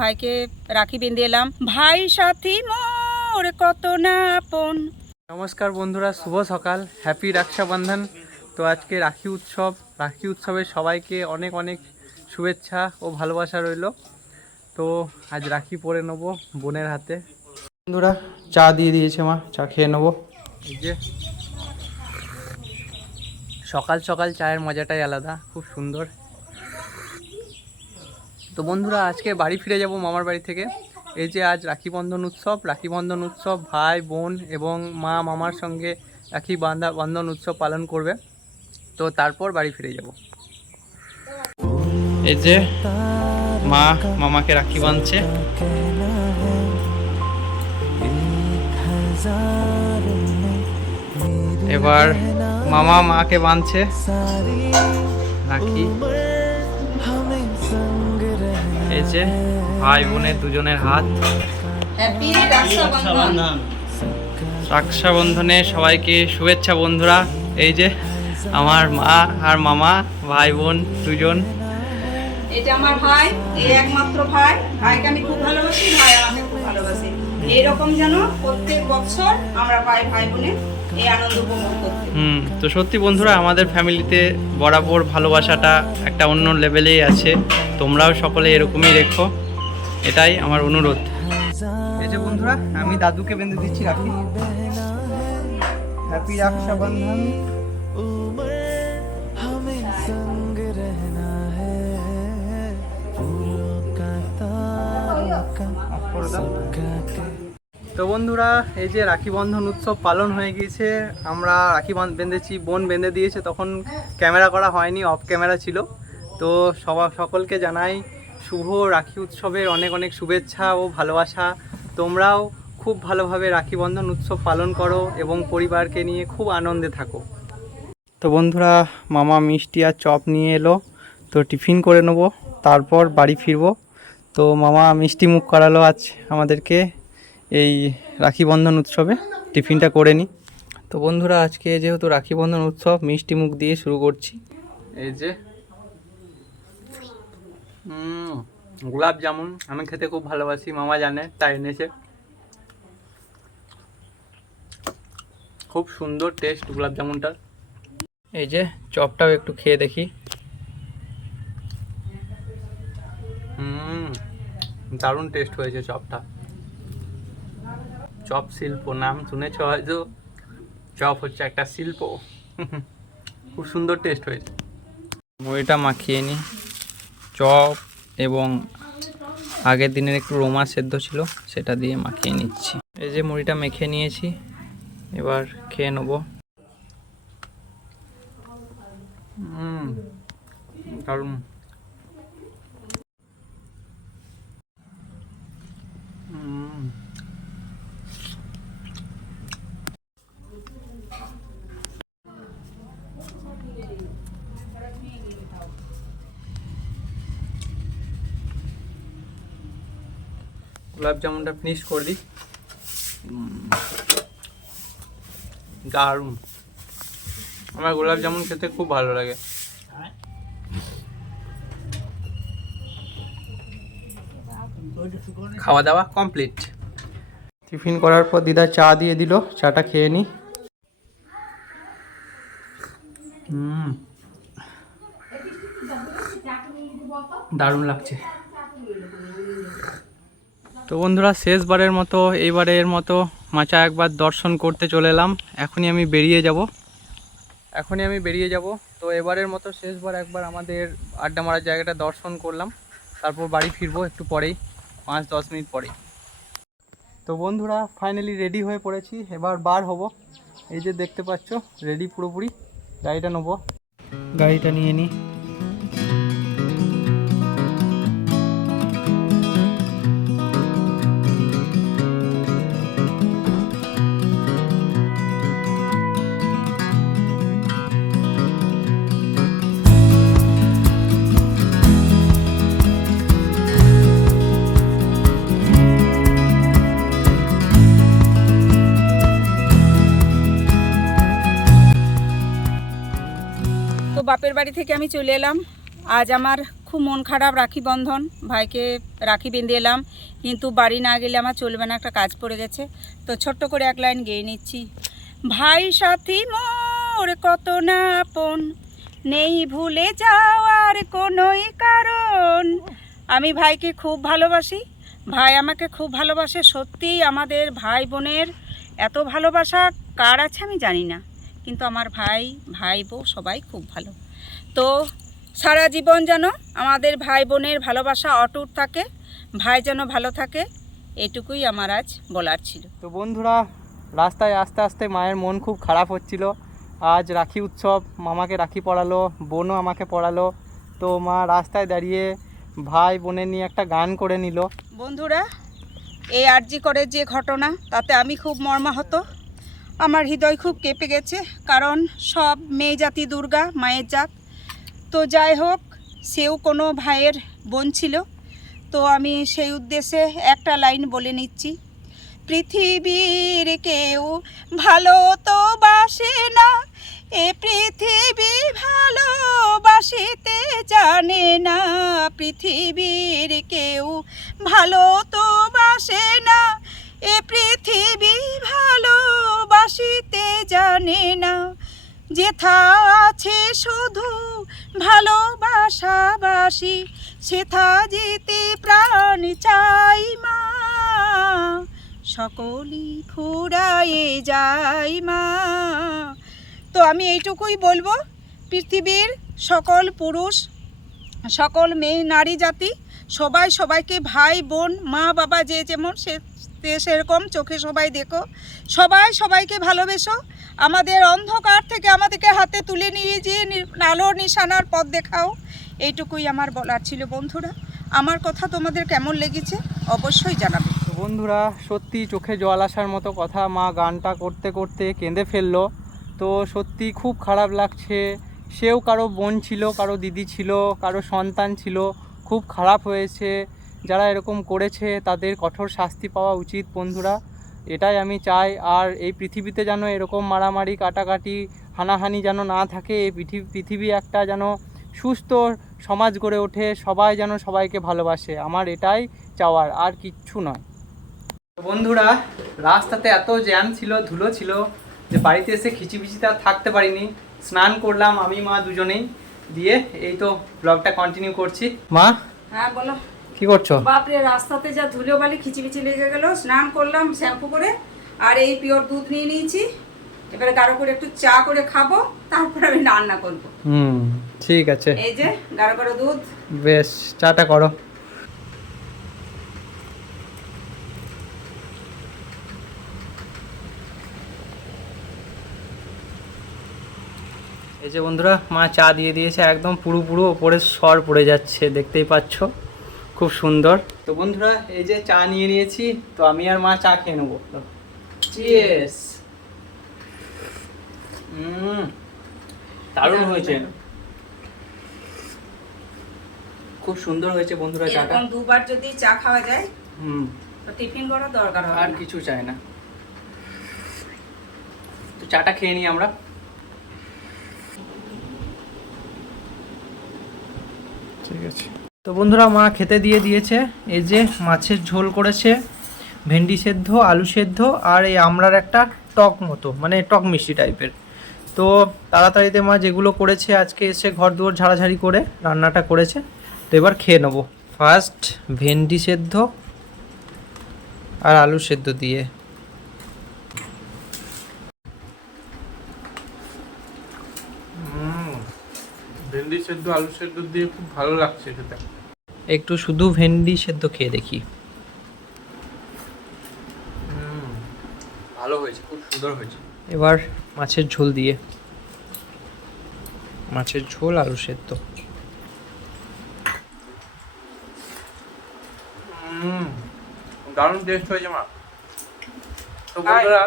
ভাইকে রাখি বেঁধে এলাম। ভাই সাথী মোর কত না আপন। নমস্কার বন্ধুরা, শুভ সকাল, হ্যাপি রক্ষাবন্ধন। তো আজকে রাখি উৎসবের সবাইকে অনেক অনেক শুভেচ্ছা ও ভালোবাসা রইল। তো আজ রাখি পরে নেবো বোনের হাতে। বন্ধুরা চা দিয়ে দিয়েছে মা, চা খেয়ে নেবো। এই যে সকাল সকাল চায়ের মজাটাই আলাদা, খুব সুন্দর। তো বন্ধুরা আজকে বাড়ি ফিরে যাব মামার বাড়ি থেকে। এই যে আজ রাখি বন্ধন উৎসব ভাই বোন এবং মা মামার সঙ্গে রাখি বন্ধন উৎসব পালন করবে। তো তারপর বাড়ি ফিরে যাব। এই যে মা মামাকে রাখি বাঁধছে। এবার মামা মাকে বাঁধছে রাখি। এই যে ভাই বোনের দুজনের হাত। রক্ষাবন্ধনে সবাইকে শুভেচ্ছা বন্ধুরা। এই যে আমার মা আর মামা, ভাই বোন দুজন। এটা আমার ভাই, এই একমাত্র ভাই। ভাইকে আমি খুব ভালোবাসি, ভাই আমাকে খুব ভালোবাসে। এইরকম যেন প্রত্যেক বছর আমরা পাই ভাই বোনে এই আনন্দ উপভোগ করতে। তো সত্যি বন্ধুরা আমাদের ফ্যামিলিতে বরাবর ভালোবাসাটা একটা অন্য লেভেলেই আছে। তোমরাও সকলে এরকমই রেখো, এটাই আমার অনুরোধ। এই যে বন্ধুরা আমি দাদুকে বেঁধে দিচ্ছি রাখি। হ্যাপি রক্ষাবন্ধন। তো বন্ধুরা এই যে রাখি বন্ধন উৎসব পালন হয়ে গিয়েছে। আমরা রাখি বেঁধেছি, বোন বেঁধে দিয়েছে। তখন ক্যামেরা করা হয়নি, অফ ক্যামেরা ছিল। তো সকলকে জানাই শুভ রাখি উৎসবের অনেক অনেক শুভেচ্ছা ও ভালোবাসা। তোমরাও খুব ভালোভাবে রাখি বন্ধন উৎসব পালন করো এবং পরিবারকে নিয়ে খুব আনন্দে থাকো। তো বন্ধুরা মামা মিষ্টি আর চপ নিয়ে এলো, তো টিফিন করে নেবো, তারপর বাড়ি ফিরবো। তো মামা মিষ্টি মুখ করালো আজ আমাদেরকে এই রাখি বন্ধন উৎসবে। টিফিনটা করে নিই। তো বন্ধুরা আজকে যেহেতু রাখি বন্ধন উৎসব, মিষ্টি মুখ দিয়ে শুরু করছি। এই যে গোলাপ জামুন আমি খেতে খুব ভালোবাসি, মামা জানে তাই এনেছে। খুব সুন্দর টেস্ট গোলাপ জামুনটার। এই যে চপটাও একটু খেয়ে দেখি। দারুণ টেস্ট হয়েছে চপটা। চপ শিল্প নাম শুনেছ হয়তো, চপ হচ্ছে একটা শিল্প। খুব সুন্দর টেস্ট হয়েছে। মুড়িটা মাখিয়ে নিই। চপ এবং আগের দিনের একটু রোমা সেদ্ধ ছিল সেটা দিয়ে মাখিয়ে নিচ্ছি। এই যে মুড়িটা মেখে নিয়েছি, এবার খেয়ে নেবো। দারুণ। গোলাপ জামুনটা ফিনিশ করে দিই। দারুণ। আমার গোলাপ জামুন খেতে খুব ভালো লাগে। খাওয়া দাওয়া কমপ্লিট। টিফিন করার পর দিদা চা দিয়ে দিল, চাটা খেয়ে নিই। দারুণ লাগছে। তো বন্ধুরা শেষবারের মতো এইবারের মতো মাচা একবার দর্শন করতে চলে এলাম। এখনই আমি বেরিয়ে যাব। তো এবারের মতো শেষবার একবার আমাদের আড্ডা মারার জায়গাটা দর্শন করলাম, তারপর বাড়ি ফিরবো একটু পরেই, 5-10 মিনিট পরেই। তো বন্ধুরা ফাইনালি রেডি হয়ে পড়েছি, এবার বার হব। এই যে দেখতে পাচ্ছ রেডি পুরোপুরি। গাড়িটা নেবো, গাড়িটা নিয়ে নিই। বাপের বাড়ি থেকে আমি চলে এলাম। আজ আমার খুব মন খারাপ, রাখি বন্ধন, ভাইকে রাখি বেঁধে এলাম, কিন্তু বাড়ি না গেলে আমার চলবে না, একটা কাজ পড়ে গেছে। তো ছোট্ট করে এক লাইন গেয়ে নিচ্ছি। ভাই সাথী মোর কত না আপন, নেই ভুলে যাওয়ার কোনোই কারণ। আমি ভাইকে খুব ভালোবাসি, ভাই আমাকে খুব ভালোবাসে। সত্যিই আমাদের ভাই বোনের এত ভালোবাসা কার আছে আমি জানি না, কিন্তু আমার ভাই বউ সবাই খুব ভালো। তো সারা জীবন যেন আমাদের ভাই বোনের ভালোবাসা অটুট থাকে, ভাই যেন ভালো থাকে, এটুকুই আমার আজ বলার ছিল। তো বন্ধুরা, রাস্তায় আস্তে আস্তে মায়ের মন খুব খারাপ হচ্ছিল। আজ রাখি উৎসব, মামাকে রাখি পরালো, বোনও আমাকে পরালো। তো মা রাস্তায় দাঁড়িয়ে ভাই বোনের নিয়ে একটা গান করে নিল। বন্ধুরা, এই আরজি করে যে ঘটনা, তাতে আমি খুব মর্মাহত, আমার হৃদয় খুব কেঁপে গেছে। কারণ সব মেয়ে জাতি দুর্গা, মায়ের জাত। তো যাই হোক, সেও কোনো ভাইয়ের বোন ছিল। তো আমি সেই উদ্দেশ্যে একটা লাইন বলে নিচ্ছি। পৃথিবীর কেউ ভালো তো বাসে না, এ পৃথিবী ভালোবাসিতে জানে না। পৃথিবীর কেউ ভালো তো বাসে না, এ পৃথিবী ভালোবাসিতে জানে না। যেথা আছে শুধু ভালোবাসাবাসি, সেথা যেতে প্রাণ চাই মা, সকলই ফুরায়ে যায় মা। তো আমি এইটুকুই বলবো, পৃথিবীর সকল পুরুষ, সকল মেয়ে নারী জাতি সবাই সবাইকে ভাই বোন, মা বাবা যে যেমন সেরকম চোখে সবাই দেখো, সবাই সবাইকে ভালোবেসো। আমাদের অন্ধকার থেকে আমাদেরকে হাতে তুলে নিয়ে যেয়ে আলোর নিশানার পথ দেখাও। এইটুকুই আমার বলার ছিল। বন্ধুরা, আমার কথা তোমাদের কেমন লেগেছে অবশ্যই জানাবে। বন্ধুরা, সত্যি চোখে জল আসার মতো কথা, মা গানটা করতে করতে কেঁদে ফেললো। তো সত্যি খুব খারাপ লাগছে। সেও কারো বোন ছিল, কারো দিদি ছিল, কারো সন্তান ছিল। খুব খারাপ হয়েছে। যারা এরকম করেছে তাদের কঠোর শাস্তি পাওয়া উচিত বন্ধুরা, এটাই আমি চাই। আর এই পৃথিবীতে যেন এরকম মারামারি, কাটাকাটি, হানাহানি যেন না থাকে। এই পৃথিবী একটা যেন সুস্থ সমাজ গড়ে ওঠে, সবাই যেন সবাইকে ভালোবাসে। আমার এটাই চাওয়ার, আর কিচ্ছু নয়। বন্ধুরা, রাস্তাতে এত জ্যাম ছিল, ধুলো ছিল, যে বাড়িতে এসে খিচিবিচিতে আর থাকতে পারিনি। স্নান করলাম আমি মা দুজনেই, দিয়ে এই তো ব্লগটা কন্টিনিউ করছি। মা, হ্যাঁ বলো, কি করছো? বাপরে, রাস্তাতে যা ধুলো বালি খিচিবিচি লেগে গেল। স্নান করলাম শ্যাম্পু করে, আর এই পিওর দুধ নিয়ে নিয়েছি। এবারে গাঢ় করে একটু চা করে খাবো, তারপর আমি রান্না করবো। ঠিক আছে। এই যে গাঢ় গাঢ় দুধ। বেশ, চাটা করো। এই যে বন্ধুরা, মা চা দিয়ে দিয়েছে, একদম পুরো ওপরে সর পড়ে যাচ্ছে, দেখতেই পাচ্ছ, খুব সুন্দর। তো বন্ধুরা, এই যে চা নিয়ে নিয়েছি, তো আমি আর মা চা খেয়ে নেবো। চিয়ার্স। দারুণ হয়েছে, খুব সুন্দর হয়েছে বন্ধুরা চাটা। এরকম দুবার যদি চা খাওয়া যায়, তো টিফিন করার দরকার হবে আর না। কিছু চাই না। তো চাটা খেয়ে নিই আমরা। ঠিক আছে। তো বন্ধুরা, মা খেতে দিয়ে দিয়েছে। এই যে মাছের ঝোল করেছে, ভেন্ডি সেদ্ধ, আলু সেদ্ধ, আর এই আমড়ার একটা টক মতো, মানে টক মিষ্টি টাইপের। তো তাড়াতাড়িতে মা যেগুলো করেছে, আজকে এসে ঘর দুয়ার ঝাড়াঝাড়ি করে রান্নাটা করেছে। তো এবার খেয়ে নেবো। ফার্স্ট ভেন্ডি সেদ্ধ আর আলু সেদ্ধ দিয়ে। ভেন্ডি সেদ্ধ আলু সেদ্ধ দিয়ে খুব ভালো লাগছে খেতে। একটু শুধু ভেন্ডি সেদ্ধ খেয়ে দেখি। ভালো হয়েছে, খুব সুন্দর হয়েছে। এবার মাছের ঝোল দিয়ে, মাছের ঝোল আলু সেদ্ধ। দারুণ টেস্ট হয়েছে মা। তো বন্ধুরা,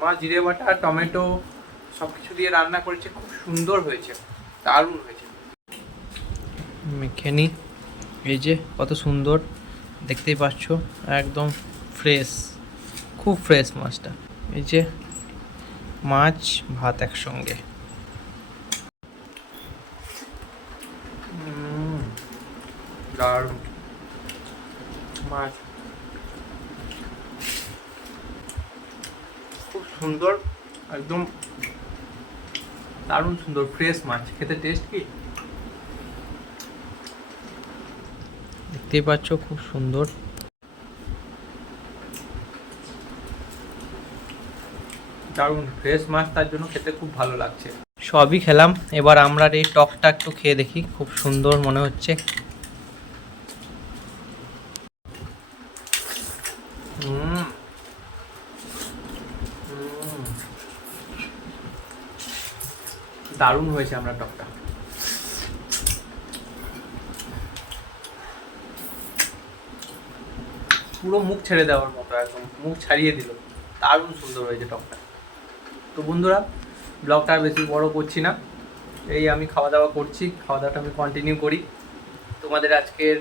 মা জিরে বাটা, টমেটো সব কিছু দিয়ে রান্না করেছে, খুব সুন্দর হয়েছে, দারুণ হয়েছে। মেখে নিই। এই যে কত সুন্দর, দেখতেই পাচ্ছ, একদম ফ্রেশ, খুব ফ্রেশ মাছটা। এই যে মাছ ভাত একসঙ্গে। দারুণ মাছ, খুব সুন্দর, একদম দারুণ সুন্দর ফ্রেশ মাছ, খেতে টেস্ট কি দেখতেই পাচ্ছ, খুব সুন্দর। দারুণ ফ্রেশ মাছ, তার জন্য খেতে খুব ভালো লাগছে। সবই খেলাম, এবার আমরা এই টকটা একটু খেয়ে দেখি, খুব সুন্দর মনে হচ্ছে। দারুণ হয়েছে আমরা টকটা, পুরো মুখ ছেড়ে দেওয়ার মতো, একদম মুখ ছাড়িয়ে দিল, দারুণ সুন্দর হয়েছে টকটা। তো বন্ধুরা, ব্লগটা আর বেশি বড় করছি না, এই আমি খাওয়া দাওয়া করছি, খাওয়া দাওয়াটা আমি কন্টিনিউ করি। তোমাদের আজকের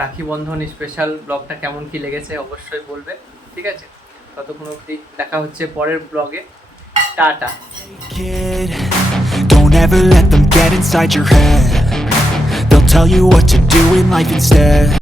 রাখি বন্ধন স্পেশাল ব্লগটা কেমন কি লেগেছে অবশ্যই বলবে, ঠিক আছে? ততক্ষণ অবধি দেখা হচ্ছে পরের ব্লগে, tata. Kid, don't ever let them get inside your head. They'll tell you what to do in life instead.